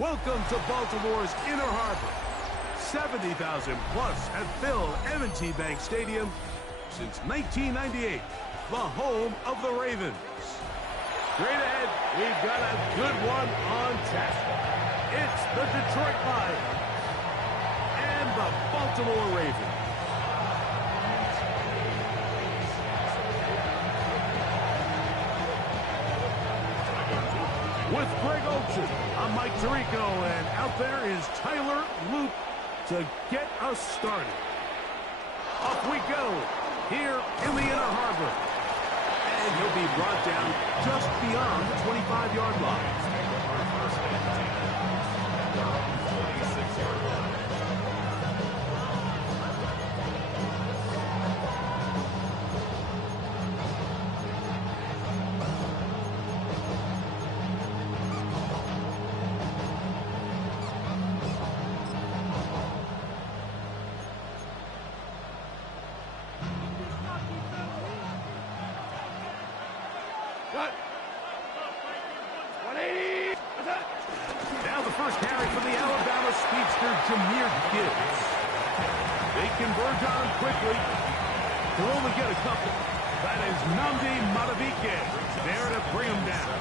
Welcome to Baltimore's Inner Harbor. 70,000 plus have filled M&T Bank Stadium since 1998, the home of the Ravens. Straight ahead, we've got a good one on tap. It's the Detroit Lions and the Baltimore Ravens. With Greg Olsen, I'm Mike Tirico, and out there is Tyler Luke to get us started. Off we go here in the Inner Harbor. And he'll be brought down just beyond the 25-yard line. Now the first carry for the Alabama speedster, Jahmyr Gibbs. They converge on him quickly. They'll only get a couple. That is Nnamdi Madubuike there to bring him down.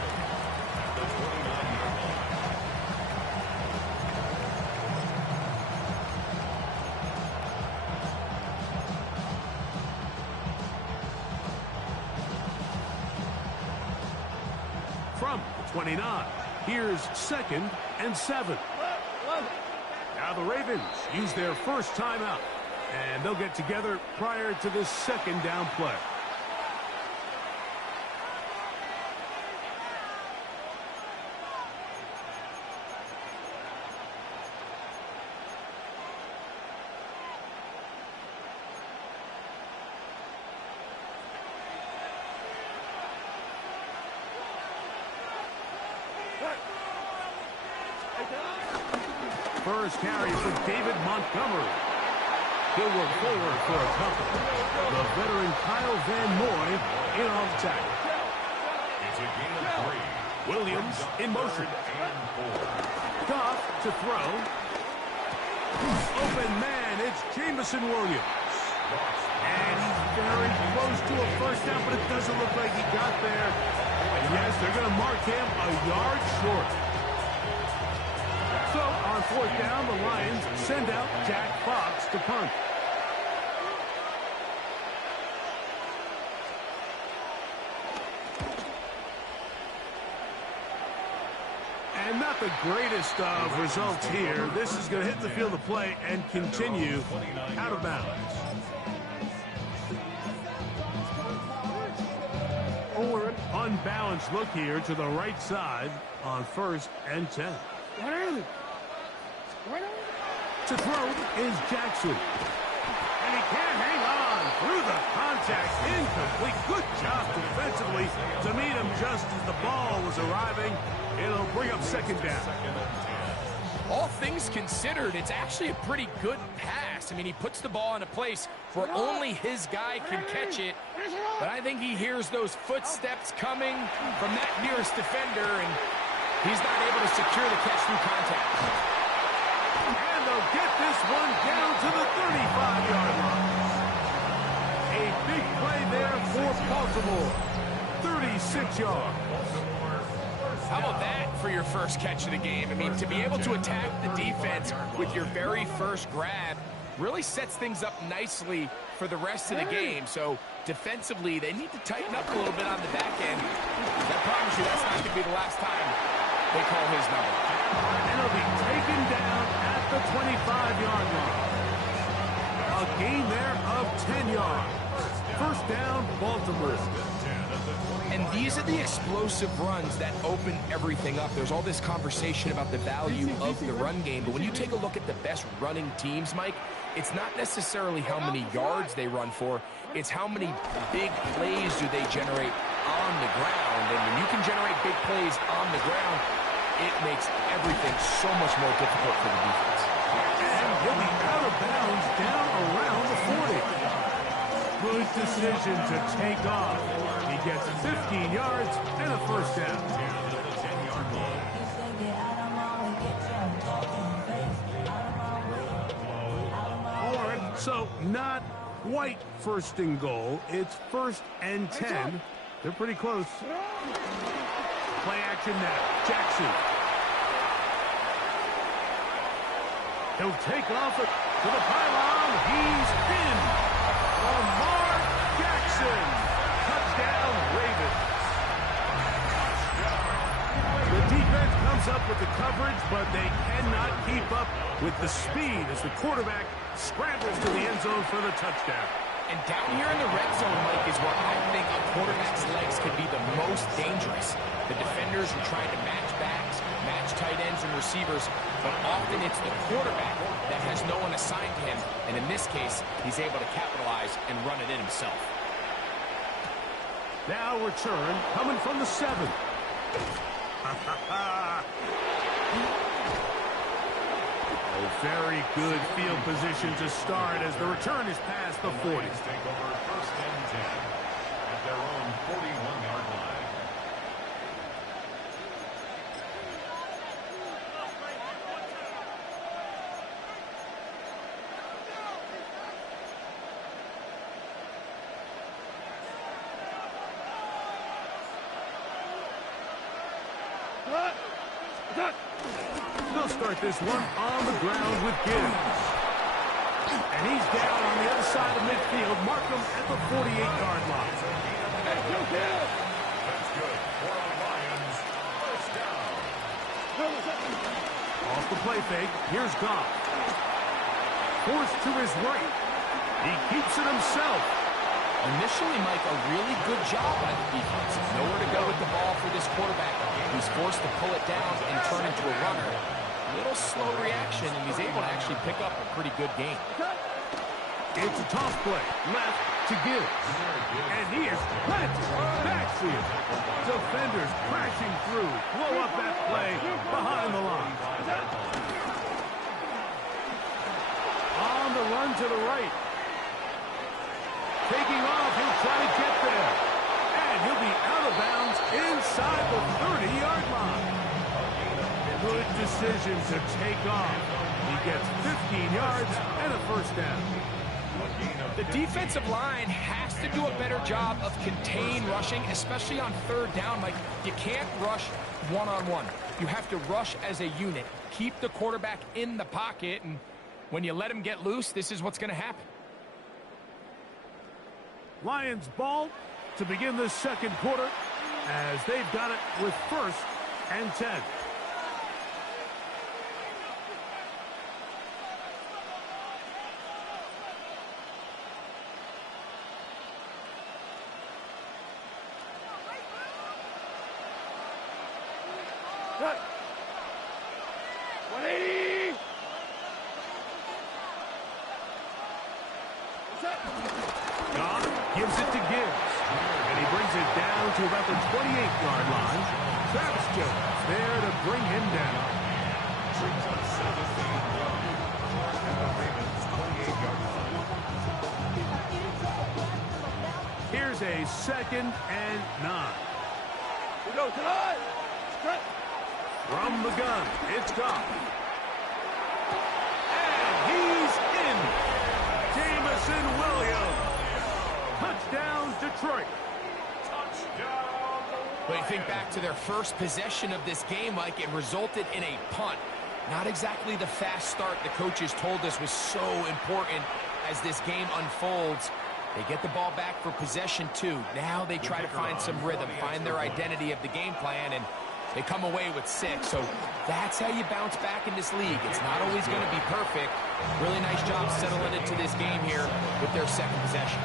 From the 29, here's 2nd and 7. Now the Ravens use their first timeout, and they'll get together prior to this second down play. First carry for David Montgomery. He'll work forward for a couple. The veteran Kyle Van Noy in on tackle. It's a gain of 3. Williams in motion. Goff to throw. Open man, it's Jameson Williams. And he's very close to a first down, but it doesn't look like he got there. And yes, they're going to mark him a yard short. So, on 4th down, the Lions send out Jack Fox to punt. And not the greatest of results here. This is going to hit the field of play and continue out of bounds. Unbalanced look here to the right side on 1st and 10. To throw is Jackson. And he can't hang on through the contact. Incomplete. Good job defensively to meet him just as the ball was arriving. It'll bring up 2nd down. All things considered, it's actually a pretty good pass. I mean, he puts the ball in a place where only his guy can catch it. But I think he hears those footsteps coming from that nearest defender, and he's not able to secure the catch through contact. And they'll get this one down to the 35-yard line. A big play there for Baltimore. 36 yards. How about that for your first catch of the game? I mean, to be able to attack the defense with your very first grab really sets things up nicely for the rest of the game. So defensively, they need to tighten up a little bit on the back end. I promise you that's not going to be the last time they call his number. And he'll be taken down at the 25-yard line. A gain there of 10 yards. First down, Baltimore. And these are the explosive runs that open everything up. There's all this conversation about the value of the run game, but when you take a look at the best running teams, Mike, it's not necessarily how many yards they run for, it's how many big plays do they generate on the ground. And when you can generate big plays on the ground, it makes everything so much more difficult for the defense. And he'll be out of bounds down around the 40. Good decision to take off. He gets 15 yards and a first down. So not quite first and goal. It's 1st and 10. They're pretty close. Play action now. Jackson. He'll take off to the pylon. He's in. Lamar Jackson. Touchdown, Ravens. The defense comes up with the coverage, but they cannot keep up with the speed as the quarterback scrambles to the end zone for the touchdown. And down here in the red zone, Mike, is where I think a quarterback's legs can be the most dangerous. The defenders are trying to match backs, match tight ends and receivers, but often it's the quarterback that has no one assigned to him, and in this case, he's able to capitalize and run it in himself. Now return coming from the 7. Very good field position to start as the return is past the 40. Take over 1st and 10 at their own 41-yard line. They'll start this one on the ground with Gibbs. And he's down on the other side of midfield. Mark him at the 48-yard line. That's good for the Lions. First down. Off the play fake. Here's Goff. Forced to his right. He keeps it himself. Initially, Mike, a really good job by the defense. Nowhere to go with the ball for this quarterback. He's forced to pull it down and turn into a runner. A little slow reaction, and he's able to actually pick up a pretty good game. It's a toss play. Left to Gibbs. And he is planted. Backfield. Defenders crashing through. Blow up that play behind the line. On the run to the right. Taking off, he'll try to get there. And he'll be out of bounds inside the 30-yard line. Good decision to take off. He gets 15 yards and a first down. The defensive line has to do a better job of contain rushing, especially on 3rd down. Like, you can't rush one-on-one. You have to rush as a unit. Keep the quarterback in the pocket, and when you let him get loose, this is what's going to happen. Lions ball to begin the 2nd quarter as they've got it with 1st and 10. Good. 180. Goff gives it to Gibbs. And he brings it down to about the 28-yard line. Travis Jones there to bring him down. Here's a 2nd and 9. We go tonight. From the gun, it's Goff. And he's in. Jameson Williams. Touchdown, Detroit. Touchdown. But you think back to their first possession of this game, Mike, it resulted in a punt. Not exactly the fast start the coaches told us was so important as this game unfolds. They get the ball back for possession 2. Now they try to find some rhythm, find their identity of the game plan, and they come away with 6. So that's how you bounce back in this league. It's not always going to be perfect. Really nice job settling into this game here with their 2nd possession.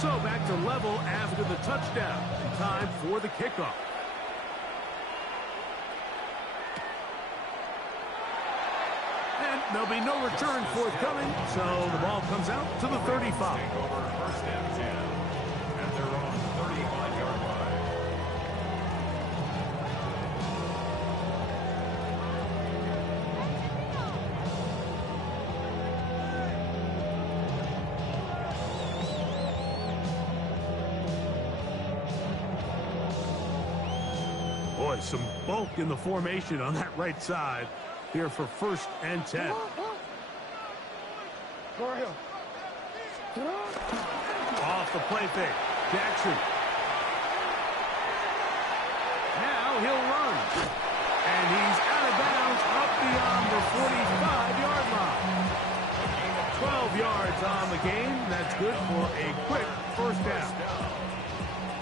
So back to level after the touchdown. Time for the kickoff. And there'll be no return forthcoming, so the ball comes out to the 35. Take over 1st and 10 at their own 35-yard line. Some bulk in the formation on that right side here for 1st and 10. Off the play fake. Jackson. Now he'll run. And he's out of bounds up beyond the 45-yard line. 12 yards on the game. That's good for a quick 1st down.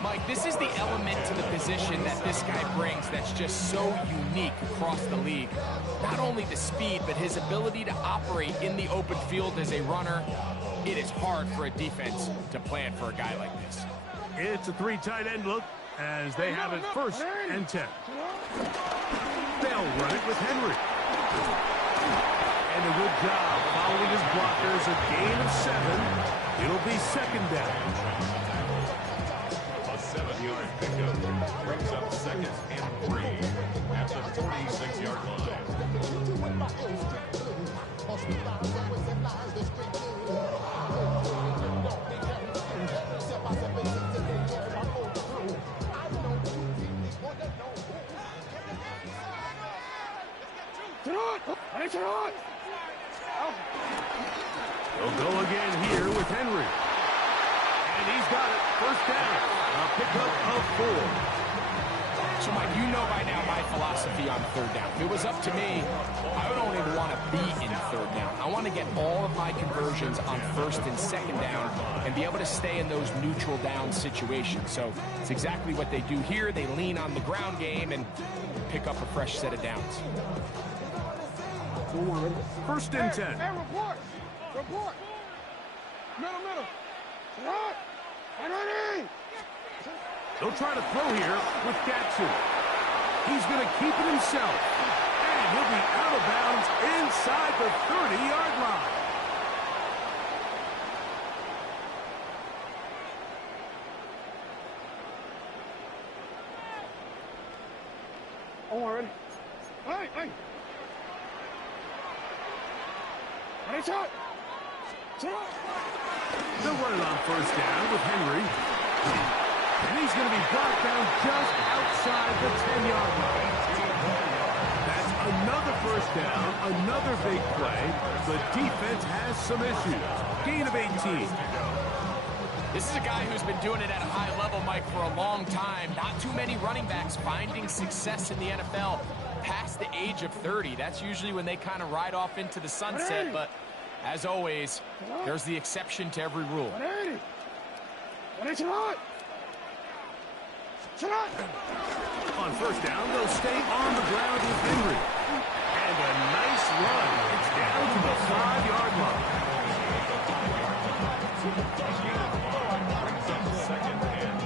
Mike, this is the element to the position that this guy brings that's just so unique across the league. Not only the speed, but his ability to operate in the open field as a runner. It is hard for a defense to plan for a guy like this. It's a 3 tight end look as they have it 1st and 10. They'll run it with Henry. And a good job following his blockers. A gain of 7. It'll be 2nd down. A 7-yard pickup brings up 2nd and 3 at the 46-yard line. They'll go again here with Henry. And he's got it. 1st down. A pickup of 4. So, Mike, you know by now my philosophy on 3rd down. If it was up to me, I don't even want to be in 3rd down. I want to get all of my conversions on 1st and 2nd down and be able to stay in those neutral down situations. So it's exactly what they do here. They lean on the ground game and pick up a fresh set of downs. 1st and 10. Hey, report! Report! Middle. What? They'll try to throw here with Jackson. He's going to keep it himself. And he'll be out of bounds inside the 30-yard line. Ready? Hey! Ready, shot! They'll run it on 1st down with Henry. And he's going to be brought down just outside the 10-yard line. That's another 1st down, another big play. The defense has some issues. Gain of 18. This is a guy who's been doing it at a high level, Mike, for a long time. Not too many running backs finding success in the NFL past the age of 30. That's usually when they kind of ride off into the sunset, but as always, there's the exception to every rule. On 1st down, they'll stay on the ground with Henry. And a nice run. It's down to the 5-yard line. Brings up 2nd and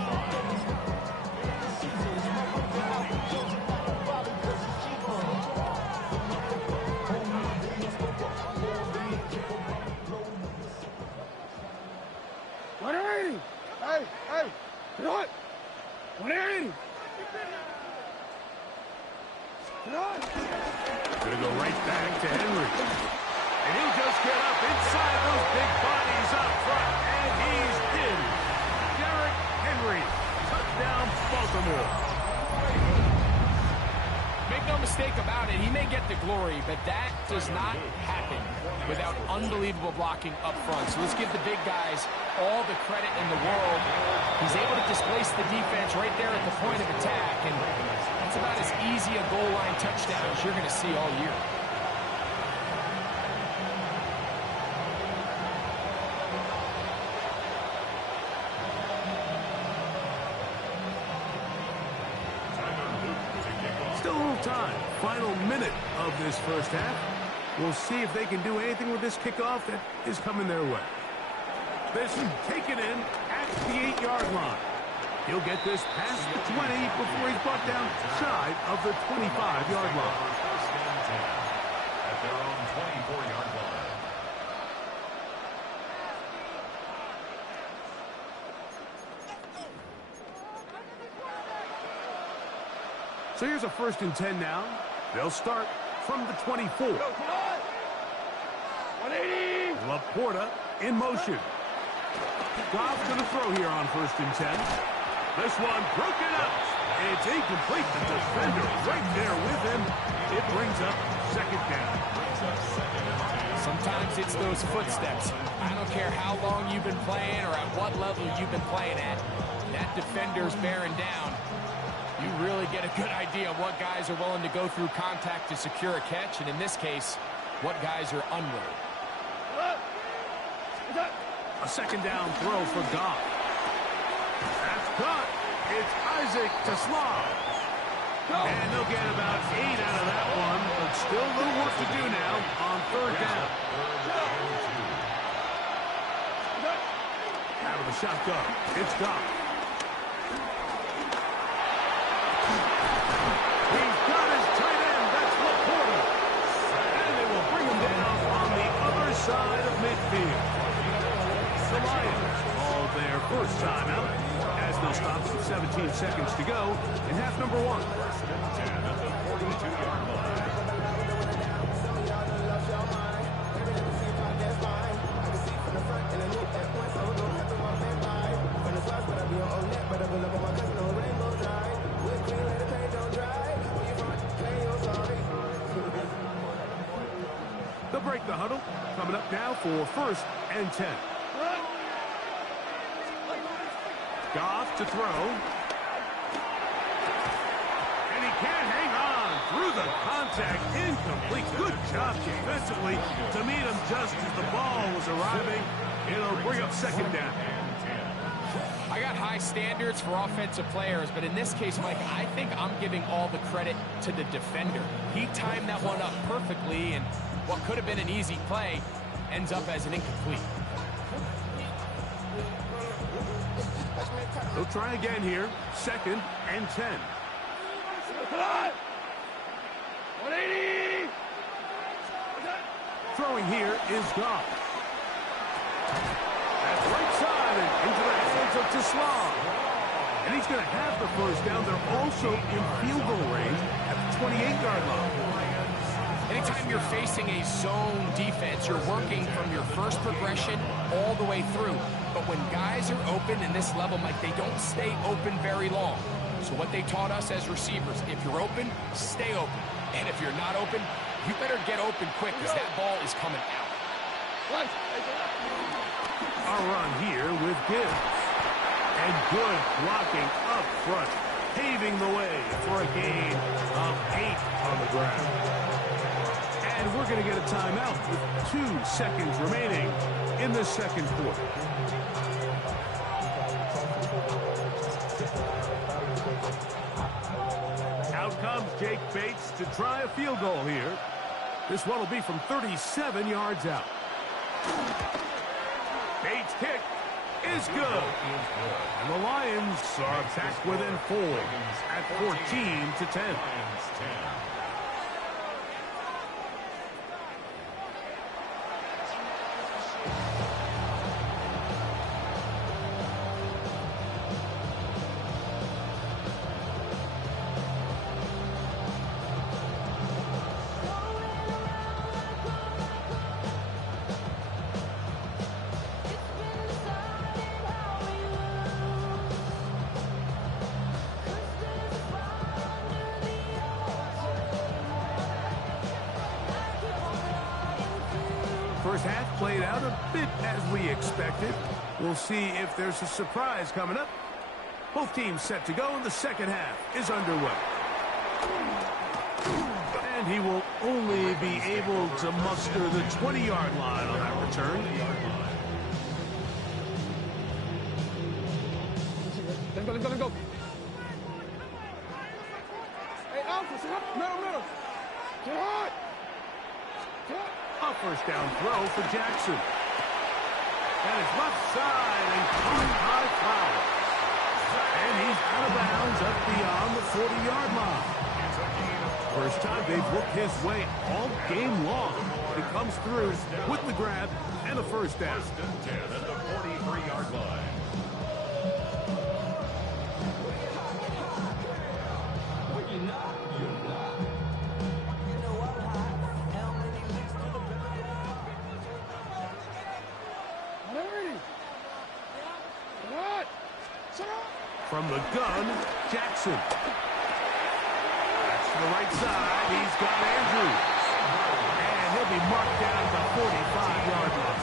180! Hey! You know what? 180! Gonna go right back to Henry. And he'll just get up inside those big bodies up front. And he's in. Derrick Henry. Touchdown, Baltimore. Make no mistake about it, he may get the glory, but that does not happen without unbelievable blocking up front. So let's give the big guys all the credit in the world. He's able to displace the defense right there at the point of attack, and that's about as easy a goal line touchdown as you're going to see all year. Still a little time. Final minute of this 1st half. We'll see if they can do anything with this kickoff that is coming their way. This taken in at the 8-yard line. He'll get this past the 20 before he's brought down shy of the 25-yard line. 1st and 10 at their own 24-yard line. So here's a 1st and 10 now. They'll start from the 24. 180! Laporta in motion. Goff's going to throw here on 1st and 10. This one broken up. It's incomplete. The defender right there with him. It brings up second down. Sometimes it's those footsteps. I don't care how long you've been playing or at what level you've been playing at. That defender's bearing down. You really get a good idea of what guys are willing to go through contact to secure a catch, and in this case, what guys are unwilling. A second down throw for Goff. That's caught. It's Isaac to Slav. And they'll get about 8 out of that one, but still a little work to do now on third down. Out of the shotgun, it's Goff. He's got his tight end, that's Laporta. And they will bring him down on the other side of midfield. The Lions call their first timeout as they'll stop with 17 seconds to go in half number 1. At the 42-yard line. They'll break the huddle. Coming up now for first and 10. Goff to throw. And he can't hang on through the contact. Incomplete. Good job defensively to meet him just as the ball was arriving. It'll bring up second down. I got high standards for offensive players, but in this case, Mike, I think I'm giving all the credit to the defender. He timed that one up perfectly, and what could have been an easy play ends up as an incomplete. They'll try again here. Second and 10. 180! Throwing here is Goff. That's right side and into the hands of Teslam. And he's going to have the first down. They're also in field goal range at the 28-yard line. Anytime you're facing a zone defense, you're working from your first progression all the way through. But when guys are open in this level, Mike, they don't stay open very long. So what they taught us as receivers, if you're open, stay open. And if you're not open, you better get open quick because that ball is coming out. A run here with Gibbs. And good blocking up front, paving the way for a gain of 8 on the ground. And we're going to get a timeout with 2 seconds remaining in the second quarter. Out comes Jake Bates to try a field goal here. This one will be from 37 yards out. Bates' kick is good. And the Lions are back within 4 at 14-10. First half played out a bit as we expected. We'll see if there's a surprise coming up. Both teams set to go, and the second half is underway. And he will only be able to muster the 20-yard line on that return. Let go. Hey, Alpha, sit up. No. Get hot. A first down throw for Jackson. And it's left side and caught by Flowers. And he's out of bounds up beyond the 40-yard line. First time they've looked his way all game long. He comes through with the grab and a first down. First and 10 at the 43-yard line. From the gun, Jackson. That's to the right side. He's got Andrews. And he'll be marked down at the 45-yard line.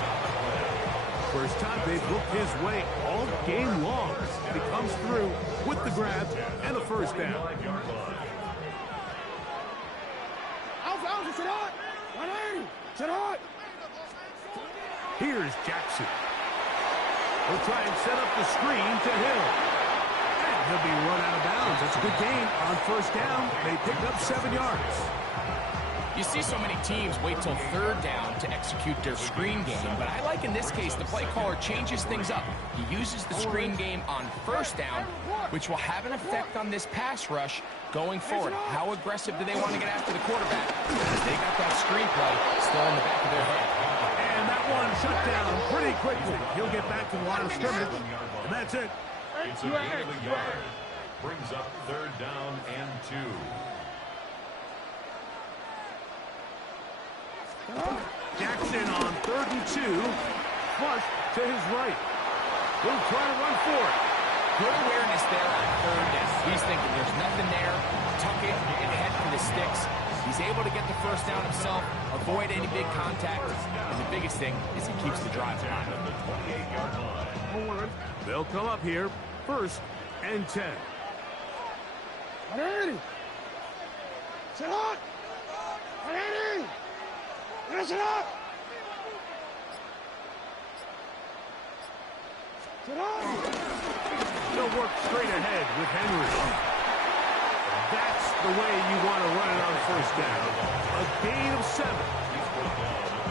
First time they've looked his way all game long. He comes through with the grab and a first down. Here's Jackson. He'll try and set up the screen to Hill. And he'll be run out of bounds. That's a good gain on first down. They pick up 7 yards. You see so many teams wait till third down to execute their screen game, but I like in this case the play caller changes things up. He uses the screen game on first down, which will have an effect on this pass rush going forward. How aggressive do they want to get after the quarterback? As they got that screen play still in the back of their head. And that one shut down pretty quickly. He'll get back to the line of scrimmage, and that's it. It's a gain of a yard. Brings up third down and 2. Jackson on 3rd and 2. Flush to his right. He'll try to run for it. Good awareness there on third down. He's thinking there's nothing there. Tuck it and head for the sticks. He's able to get the first down himself, avoid any big contact, and the biggest thing is he keeps the drive alive. They'll come up here, 1st and 10. Sit up! Ready! Listen up! Sit up! They'll work straight ahead with Henry. That's the way you want to run it on first down. A gain of 7.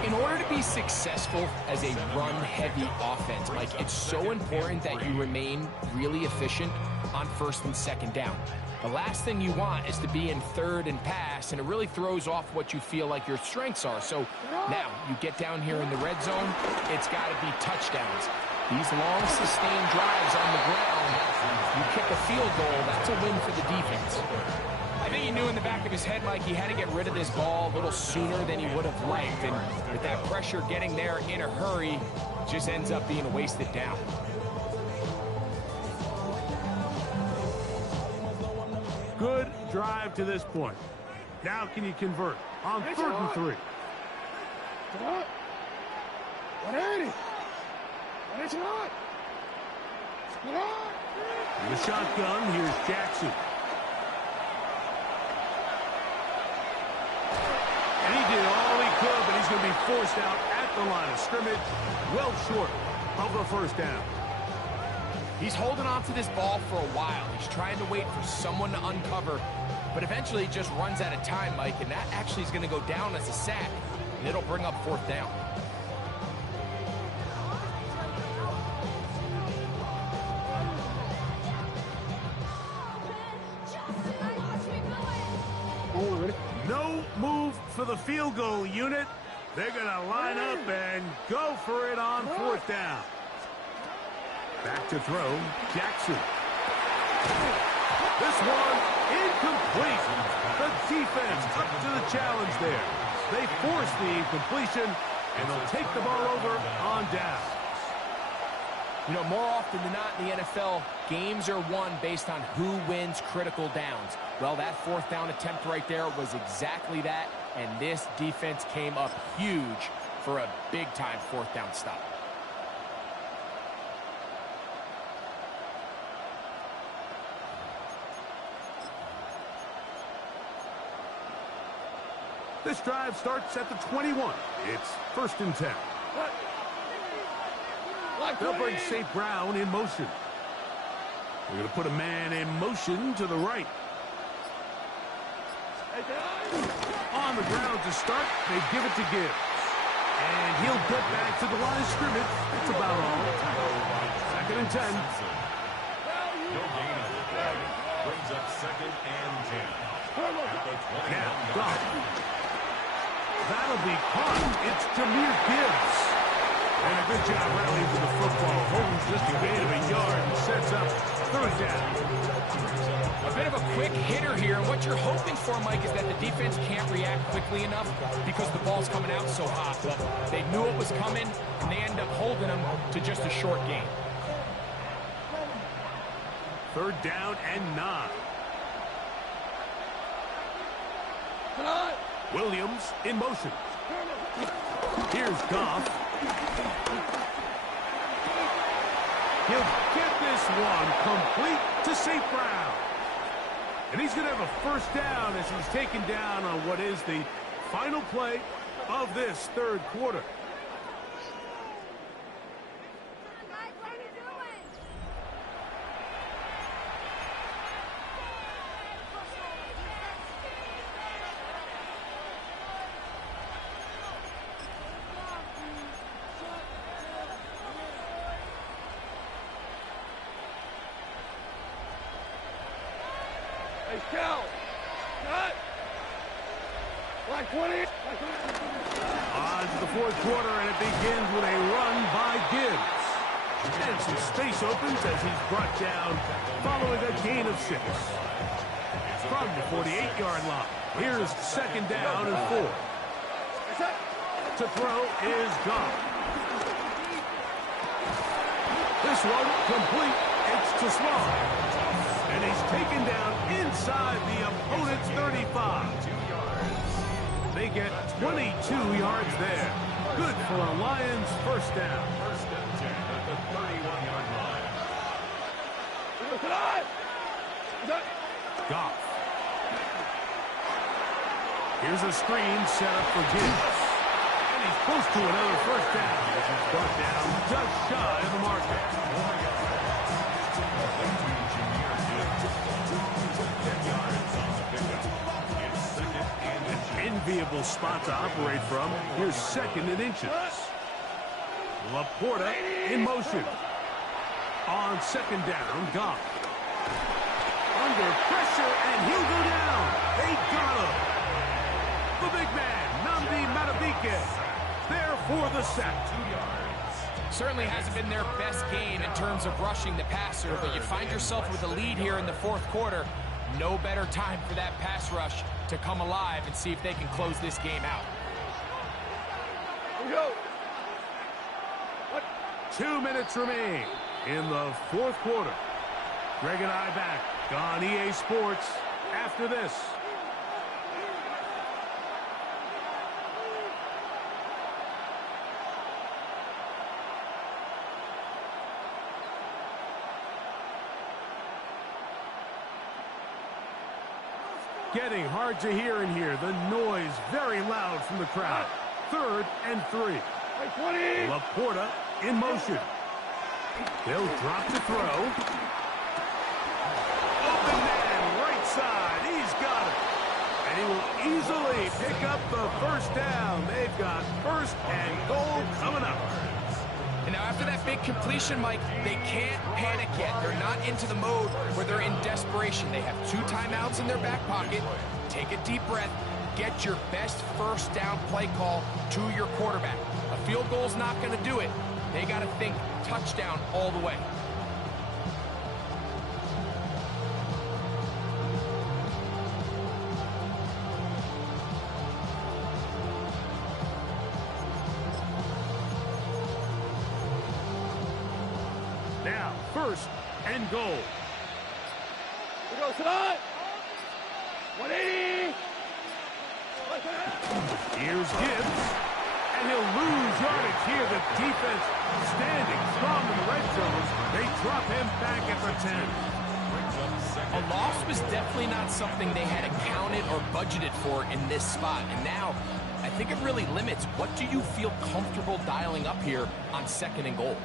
In order to be successful as a run-heavy offense, Mike, it's so important that you remain really efficient on 1st and 2nd down. The last thing you want is to be in 3rd and pass, and it really throws off what you feel like your strengths are. So now you get down here in the red zone, it's got to be touchdowns. These long, sustained drives on the ground, you kick a field goal, that's a win for the defense. I think he knew in the back of his head, Mike, he had to get rid of this ball a little sooner than he would have liked. And with that pressure getting there in a hurry, just ends up being a wasted down. Good drive to this point. Now can you convert on 3rd and 3? In the shotgun, here's Jackson. And he did all he could, but he's going to be forced out at the line of scrimmage, well short of a first down. He's holding on to this ball for a while. He's trying to wait for someone to uncover, but eventually he just runs out of time, Mike, and that actually is going to go down as a sack, and it'll bring up 4th down. No move for the field goal unit. They're going to line up and go for it on 4th down. Back to throw, Jackson. This one incomplete. The defense up to the challenge there. They force the incompletion, and they'll take the ball over on down. You know, more often than not in the NFL, games are won based on who wins critical downs. Well, that 4th down attempt right there was exactly that, and this defense came up huge for a big-time 4th down stop. This drive starts at the 21. It's 1st and 10. They'll bring St. Brown in motion. They're going to put a man in motion to the right. On the ground to start, they give it to Gibbs. And he'll get back to the line of scrimmage. That's about all. 2nd and 10. No gain on the play. Brings up 2nd and 10. At the 20. Now, Goff. That'll be caught. It's Jahmyr Gibbs. And a good job rallying for the football. Holds just a gain of a yard and sets up 3rd down. A bit of a quick hitter here. And what you're hoping for, Mike, is that the defense can't react quickly enough because the ball's coming out so hot. But they knew it was coming, and they end up holding them to just a short gain. Third down and 9. Williams in motion. Here's Goff. He'll get this one complete to St. Brown. And he's going to have a first down as he's taken down on what is the final play of this third quarter. On to the fourth quarter, and it begins with a run by Gibbs. And some space opens as he's brought down following a gain of 6. From the 48-yard line, here's second down and 4. To throw is Goff. This one complete. It's to Small. And he's taken down inside the opponent's 35. They get 22 yards there. Good for a Lions first down. First and 10 at the 31-yard line. Goff. Here's a screen set up for Gibbs. And he's close to another first down as he's brought down just shy of the marker. Enviable spot to operate from. Here's second and inches. Laporta in motion. On second down, Goff. Under pressure, and he'll go down. They got him. The big man, Nnamdi Madubuike, there for the sack. 2 yards. Certainly hasn't been their best game in terms of rushing the passer, but you find yourself with a lead here in the fourth quarter. No better time for that pass rush to come alive and see if they can close this game out. Here we go. 2 minutes remain in the fourth quarter. Greg and I back on EA Sports after this. Getting hard to hear in here. The noise very loud from the crowd. Third and 3. Laporta in motion. They'll drop to throw. Open man, right side. He's got it. And he will easily pick up the first down. They've got first and goal coming up. And now after that big completion, Mike, they can't panic yet. They're not into the mode where they're in desperation. They have 2 timeouts in their back pocket. Take a deep breath. Get your best first down play call to your quarterback. A field goal's not going to do it. They got to think touchdown all the way. Now, first and goal. We go tonight. 180. Here's Gibbs. And he'll lose yardage here. The defense standing strong in the red zone. They drop him back at the 10. A loss was definitely not something they had accounted or budgeted for in this spot. And now, I think it really limits what do you feel comfortable dialing up here on second and goal.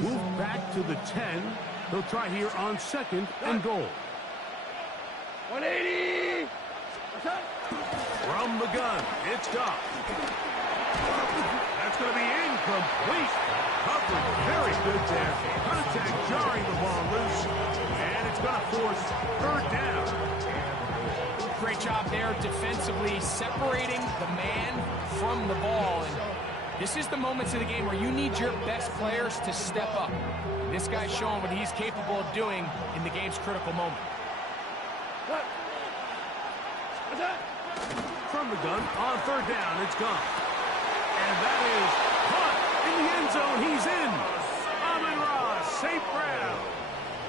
Move back to the 10. He'll try here on second and goal. 180. From the gun, it's Goff. That's going to be incomplete. Coverage very good there. Contact jarring the ball loose. And it's going to force third down. Great job there defensively, separating the man from the ball. And this is the moments of the game where you need your best players to step up. This guy's showing what he's capable of doing in the game's critical moment. From the gun, on third down, it's gone. And that is caught. In the end zone, he's in. Amon-Ra, St. Brown.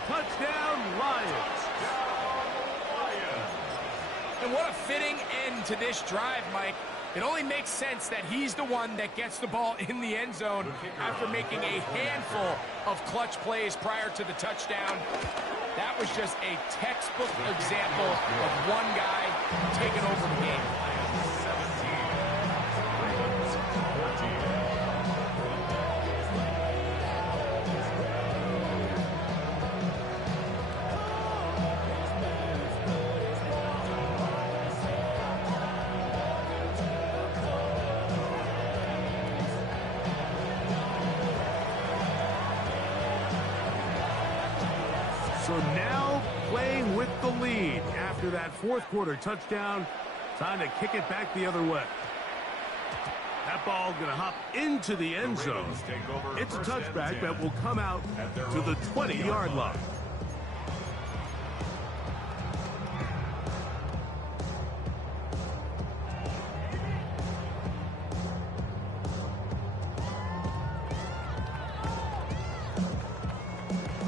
Touchdown, Lions. And what a fitting end to this drive, Mike. It only makes sense that he's the one that gets the ball in the end zone after making a handful of clutch plays prior to the touchdown. That was just a textbook example of one guy taking over the game. So now playing with the lead after that fourth quarter touchdown. Time to kick it back the other way. That ball going to hop into the end zone. It's a touchback that will come out to the 20-yard line.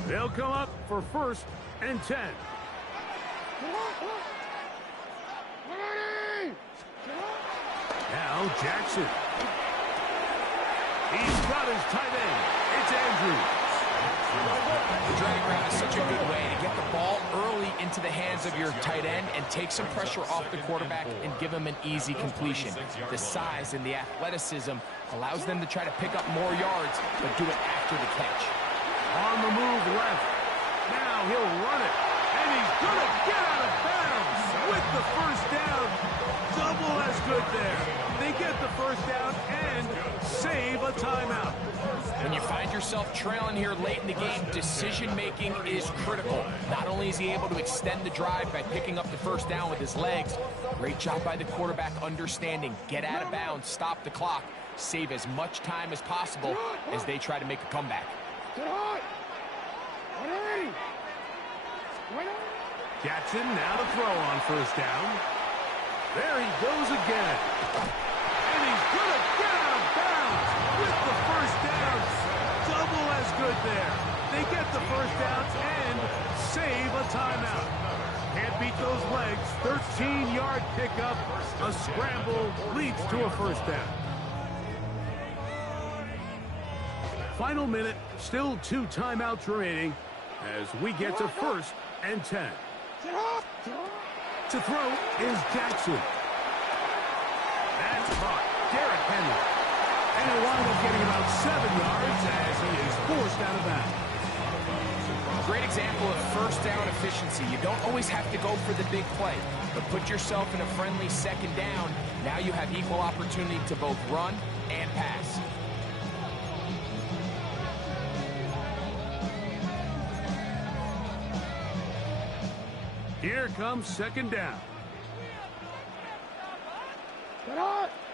They'll come up for 1st and 10. Now Jackson. He's got his tight end. It's Andrews. The drag route is such a good way to get the ball early into the hands of your tight end and take some pressure off the quarterback and give him an easy completion. The size and the athleticism allows them to try to pick up more yards, but do it after the catch. On the move left. Now he'll run it. And he's going to get out of bounds with the first down. Double as good there. They get the first down and save a timeout. When you find yourself trailing here late in the game, decision-making is critical. Not only is he able to extend the drive by picking up the first down with his legs, great job by the quarterback understanding, get out of bounds, stop the clock, save as much time as possible as they try to make a comeback. Jackson now to throw on first down. There he goes again. And he's going to get out of bounds with the first down. Double as good there. They get the first down and save a timeout. Can't beat those legs. 13-yard pickup. A scramble leads to a first down. Final minute, still 2 timeouts remaining as we get to 1st and 10. To throw is Jackson. That's caught. Derrick Henry. And he'll wind up getting about 7 yards as he is forced out of bounds. Great example of first down efficiency. You don't always have to go for the big play, but put yourself in a friendly second down. Now you have equal opportunity to both run and pass. Here comes second down. Now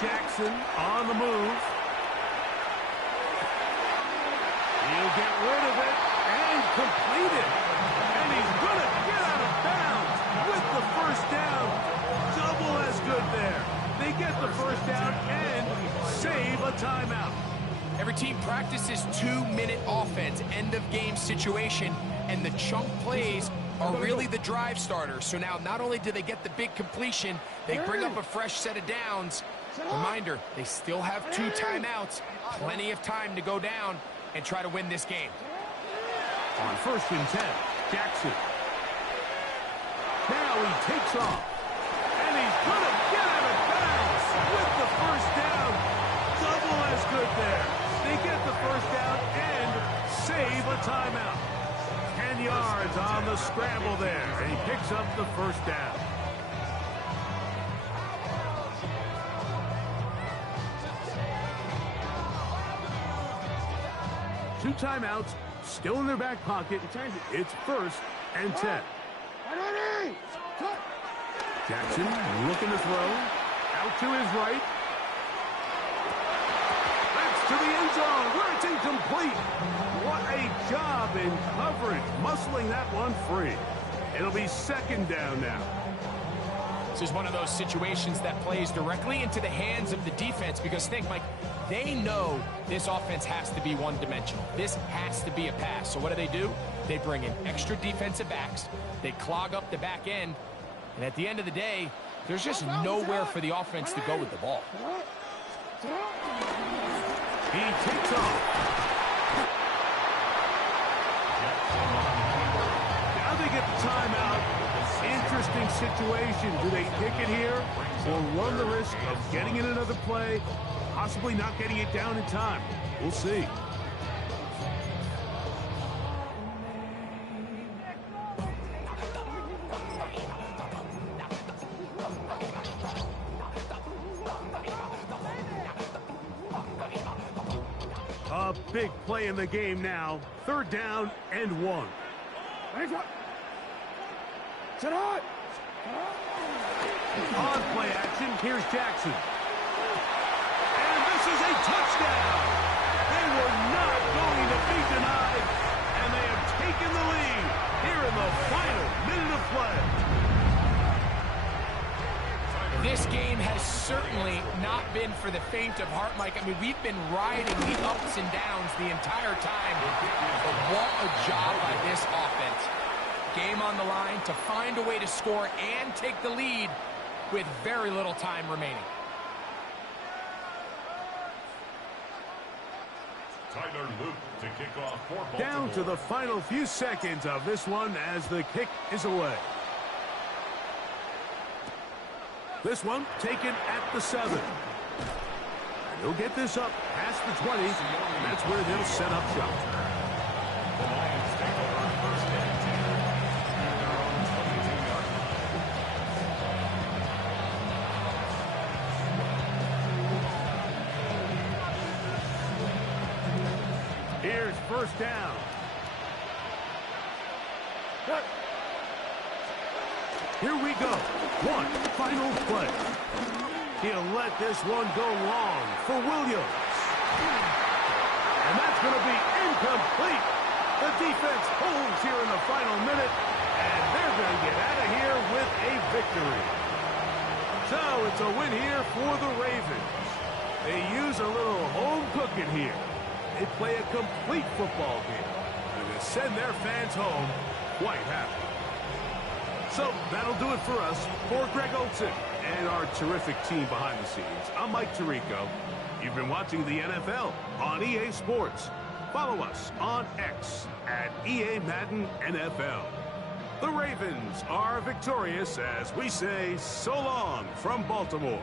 Jackson on the move. He'll get rid of it and complete it. And he's going to get out of bounds with the first down. Double as good there. They get the first down and save a timeout. Every team practices 2-minute offense, end-of-game situation, and the chunk plays are really the drive starters. So now not only do they get the big completion, they bring up a fresh set of downs. Reminder, they still have 2 timeouts, plenty of time to go down and try to win this game. On 1st and 10, Jackson. Now he takes off. And he's going to get out of bounds with the first down. Double as good there. They get the first down and save a timeout. 10 yards on the scramble there. And he picks up the first down. Two timeouts still in their back pocket. It's 1st and 10. Jackson looking to throw. Out to his right. To the end zone, where it's incomplete. What a job in coverage, muscling that one free. It'll be second down now. This is one of those situations that plays directly into the hands of the defense because think, Mike, they know this offense has to be one-dimensional. This has to be a pass. So what do? They bring in extra defensive backs. They clog up the back end. And at the end of the day, there's just nowhere for the offense to go with the ball. He takes off. Now they get the timeout. Interesting situation. Do they kick it here or run the risk of getting in another play, possibly not getting it down in time? We'll see. A big play in the game now. 3rd down and 1. On play action, here's Jackson. And this is a touchdown. They were not going to be denied, and they have taken the lead here in the final minute of play. This game has certainly not been for the faint of heart, Mike. I mean, we've been riding the ups and downs the entire time, but what a job by this offense. Game on the line to find a way to score and take the lead with very little time remaining. Tyler Luke to kick off for Baltimore. Down to the final few seconds of this one as the kick is away. This one taken at the 7. And he'll get this up past the 20, and that's where they'll set up shop. The Lions take over 1st and 10 at their own 22-yard line. Here's 1st down. Here we go. One final play. He'll let this one go long for Williams. And that's going to be incomplete. The defense holds here in the final minute, and they're going to get out of here with a victory. So it's a win here for the Ravens. They use a little home cooking here. They play a complete football game, and they send their fans home quite happy. So that'll do it for us. For Greg Olsen and our terrific team behind the scenes, I'm Mike Tirico. You've been watching the NFL on EA Sports. Follow us on X at EA Madden NFL. The Ravens are victorious as we say so long from Baltimore.